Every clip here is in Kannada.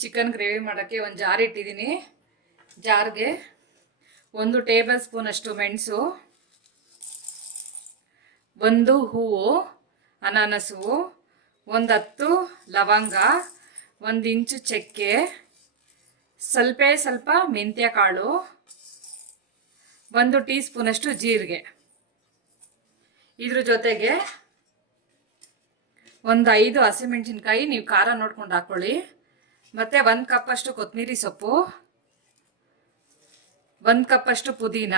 ಚಿಕನ್ ಗ್ರೇವಿ ಮಾಡೋಕ್ಕೆ ಒಂದು ಜಾರ್ ಇಟ್ಟಿದ್ದೀನಿ. ಜಾರ್ಗೆ 1 ಟೇಬಲ್ ಸ್ಪೂನ್ ಅಷ್ಟು ಮೆಣಸು, 1 ಹೂವು ಅನಾನಸು, 10 ಲವಂಗ, 1 ಇಂಚು ಚಕ್ಕೆ, ಸ್ವಲ್ಪ ಮೆಂತ್ಯ ಕಾಳು, 1 ಟೀ ಸ್ಪೂನ್ ಅಷ್ಟು ಜೀರಿಗೆ. ಇದ್ರ ಜೊತೆಗೆ 5 ಹಸಿಮೆಣಸಿನ್ಕಾಯಿ, ನೀವು ಖಾರ ನೋಡ್ಕೊಂಡು ಹಾಕೊಳ್ಳಿ. ಮತ್ತು 1 ಕಪ್ ಅಷ್ಟು ಕೊತ್ತಂಬರಿ ಸೊಪ್ಪು, 1 ಕಪ್ ಅಷ್ಟು ಪುದೀನ,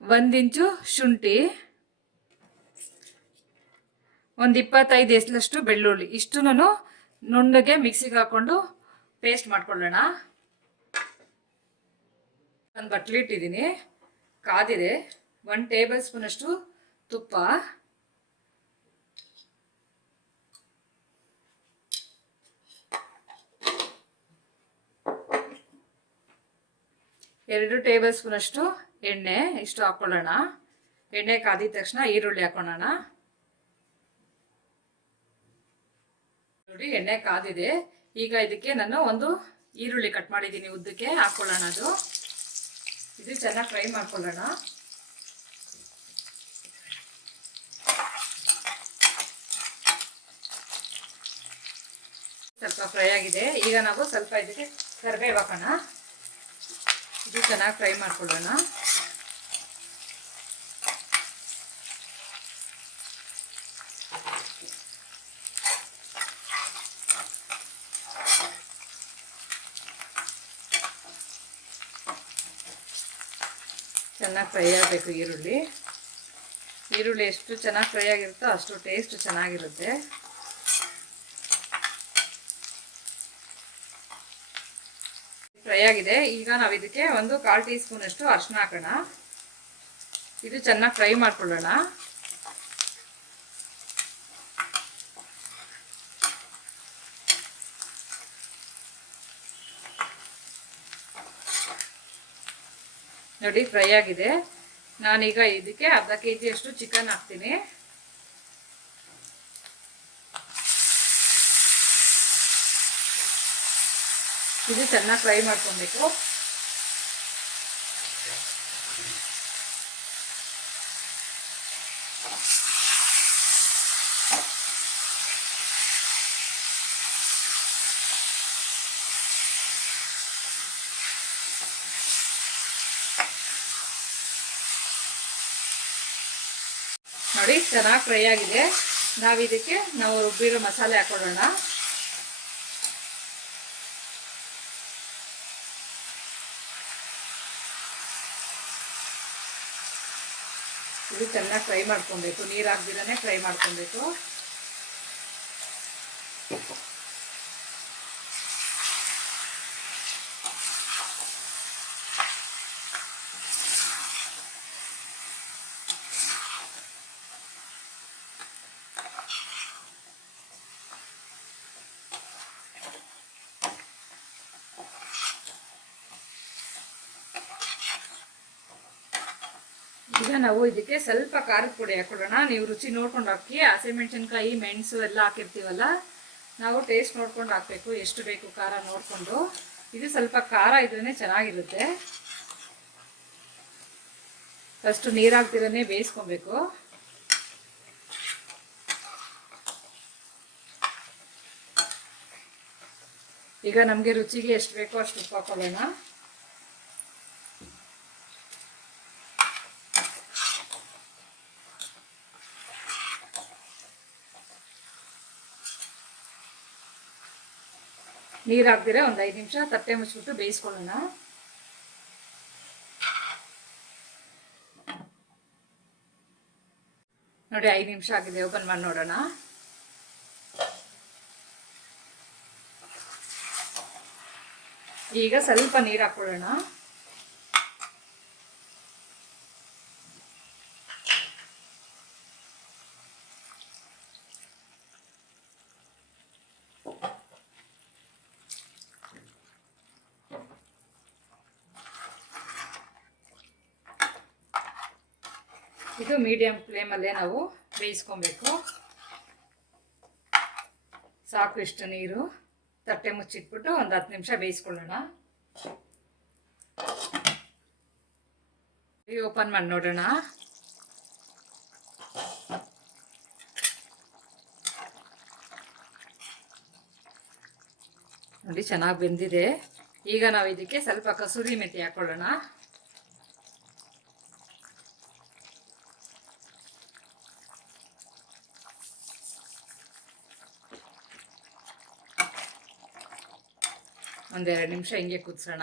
1 ಇಂಚು ಶುಂಠಿ, 25 ಎಸಳಷ್ಟು ಬೆಳ್ಳುಳ್ಳಿ. ಇಷ್ಟು ನುಣ್ಣಗೆ ಮಿಕ್ಸಿಗೆ ಹಾಕೊಂಡು ಪೇಸ್ಟ್ ಮಾಡ್ಕೊಳ್ಳೋಣ. ಒಂದು ಬಟ್ಲಿ ಇಟ್ಟಿದ್ದೀನಿ, ಕಾದಿದೆ. 1 ಟೇಬಲ್ ಸ್ಪೂನ್ ಅಷ್ಟು ತುಪ್ಪ, 2 ಟೇಬಲ್ ಸ್ಪೂನ್ ಅಷ್ಟು ಎಣ್ಣೆ, ಇಷ್ಟು ಹಾಕೊಳ್ಳೋಣ. ಎಣ್ಣೆ ಕಾದಿದ ತಕ್ಷಣ ಈರುಳ್ಳಿ ಹಾಕೊಳ್ಳೋಣ. ನೋಡಿ, ಎಣ್ಣೆ ಕಾದಿದೆ. ಈಗ ಇದಕ್ಕೆ ನಾನು 1 ಈರುಳ್ಳಿ ಕಟ್ ಮಾಡಿದ್ದೀನಿ, ಉದ್ದಕ್ಕೆ ಹಾಕೊಳ್ಳೋಣ. ಇದು ಚೆನ್ನಾಗಿ ಫ್ರೈ ಮಾಡ್ಕೊಳ್ಳೋಣ. ಸ್ವಲ್ಪ ಫ್ರೈ ಆಗಿದೆ. ಈಗ ನಾವು ಸ್ವಲ್ಪ ಇದಕ್ಕೆ ಕರಿಬೇವು ಹಾಕೋಣ. ಇದು ಚೆನ್ನಾಗಿ ಫ್ರೈ ಮಾಡ್ಕೊಳ್ಳೋಣ. ಚೆನ್ನಾಗಿ ಫ್ರೈ ಆಗಬೇಕು ಈರುಳ್ಳಿ. ಎಷ್ಟು ಚೆನ್ನಾಗಿ ಫ್ರೈ ಆಗಿರುತ್ತೋ ಅಷ್ಟು ಟೇಸ್ಟ್ ಚೆನ್ನಾಗಿರುತ್ತೆ. ಫ್ರೈ ಆಗಿದೆ. ಈಗ ನಾವು ಇದಕ್ಕೆ 1/4 ಟೀ ಸ್ಪೂನ್ ಅಷ್ಟು ಅರಿಶಿನ ಹಾಕೋಣ. ಇದು ಚೆನ್ನಾಗಿ ಫ್ರೈ ಮಾಡ್ಕೊಳ್ಳೋಣ. ನೋಡಿ, ಫ್ರೈ ಆಗಿದೆ. ನಾನೀಗ ಇದಕ್ಕೆ ಅರ್ಧ kg ಅಷ್ಟು ಚಿಕನ್ ಹಾಕ್ತೀನಿ. ಇದು ಚೆನ್ನಾಗಿ ಫ್ರೈ ಮಾಡ್ಕೊಬೇಕು. ನೋಡಿ, ಚೆನ್ನಾಗಿ ಫ್ರೈ ಆಗಿದೆ. ನಾವು ರುಬ್ಬಿರೋ ಮಸಾಲೆ ಹಾಕೊಳ್ಳೋಣ. ಇದು ಚೆನ್ನಾಗಿ ಫ್ರೈ ಮಾಡ್ಕೊಬೇಕು, ನೀರು ಹಾಕ್ದಿರೇ ಫ್ರೈ ಮಾಡ್ಕೊಬೇಕು. ಈಗ ನಾವು ಇದಕ್ಕೆ ಸ್ವಲ್ಪ ಖಾರದ ಪುಡಿ ಹಾಕೊಳ್ಳೋಣ. ನೀವು ರುಚಿ ನೋಡ್ಕೊಂಡು ಹಾಕಿ. ಹಸಿಮೆಣಸಿನ್ಕಾಯಿ, ಮೆಣಸು ಎಲ್ಲ ಹಾಕಿರ್ತೀವಲ್ಲ, ನಾವು ಟೇಸ್ಟ್ ನೋಡ್ಕೊಂಡು ಹಾಕಬೇಕು. ಎಷ್ಟು ಬೇಕು ಖಾರ ನೋಡಿಕೊಂಡು. ಇದು ಸ್ವಲ್ಪ ಖಾರ ಇದ್ರೇ ಚೆನ್ನಾಗಿರುತ್ತೆ. ಫಸ್ಟು ನೀರು ಹಾಕ್ದಿರೇ ಬೇಯಿಸ್ಕೊಬೇಕು. ಈಗ ನಮಗೆ ರುಚಿಗೆ ಎಷ್ಟು ಬೇಕೋ ಅಷ್ಟು ಉಪ್ಪು ಹಾಕೊಳ್ಳೋಣ. ನೀರು ಹಾಕ್ದಿರ 5 ನಿಮಿಷ ತಟ್ಟೆ ಮುಚ್ಚಿಬಿಟ್ಟು ಬೇಯಿಸ್ಕೊಳ್ಳೋಣ. ನೋಡಿ, 5 ನಿಮಿಷ ಆಗಿದೆ. ಓಪನ್ ಮಾಡಿ ನೋಡೋಣ. ಈಗ ಸ್ವಲ್ಪ ನೀರು ಹಾಕೊಳ್ಳೋಣ. ಇದು ಮೀಡಿಯಂ ಫ್ಲೇಮಲ್ಲೇ ನಾವು ಬೇಯಿಸ್ಕೊಬೇಕು. ಸಾಕು ಇಷ್ಟು ನೀರು. ತಟ್ಟೆ ಮುಚ್ಚಿಟ್ಬಿಟ್ಟು ಒಂದು 10 ನಿಮಿಷ ಬೇಯಿಸ್ಕೊಳ್ಳೋಣ. ಓಪನ್ ಮಾಡಿ ನೋಡೋಣ. ನೋಡಿ ಚೆನ್ನಾಗಿ ಬೆಂದಿದೆ. ಈಗ ನಾವು ಇದಕ್ಕೆ ಸ್ವಲ್ಪ ಕಸೂರಿ ಮೆಥಿ ಹಾಕೊಳ್ಳೋಣ. ಒಂದೆರಡು ನಿಮಿಷ ಹಿಂಗೆ ಕುದಿಸೋಣ.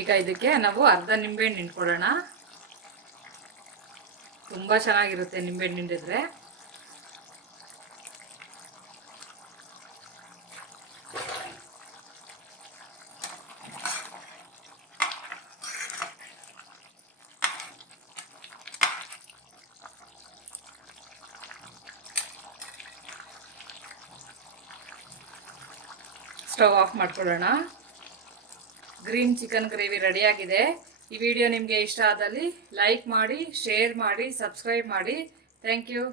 ಈಗ ಇದಕ್ಕೆ ನಾವು ಅರ್ಧ ನಿಂಬೆಹಣ್ಣು ಹಿಂಡ್ಕೊಳ್ಳೋಣ. ತುಂಬ ಚೆನ್ನಾಗಿರುತ್ತೆ ನಿಂಬೆಹಣ್ಣು ಹಿಂಡಿದ್ರೆ. ಸ್ಟವ್ ಆಫ್ ಮಾಡ್ಕೊಳ್ಳೋಣ. ಗ್ರೀನ್ ಚಿಕನ್ ಗ್ರೇವಿ ರೆಡಿಯಾಗಿದೆ. ಈ ವಿಡಿಯೋ ನಿಮಗೆ ಇಷ್ಟ ಆದಲ್ಲಿ ಲೈಕ್ ಮಾಡಿ, ಶೇರ್ ಮಾಡಿ, ಸಬ್ಸ್ಕ್ರೈಬ್ ಮಾಡಿ. Thank you.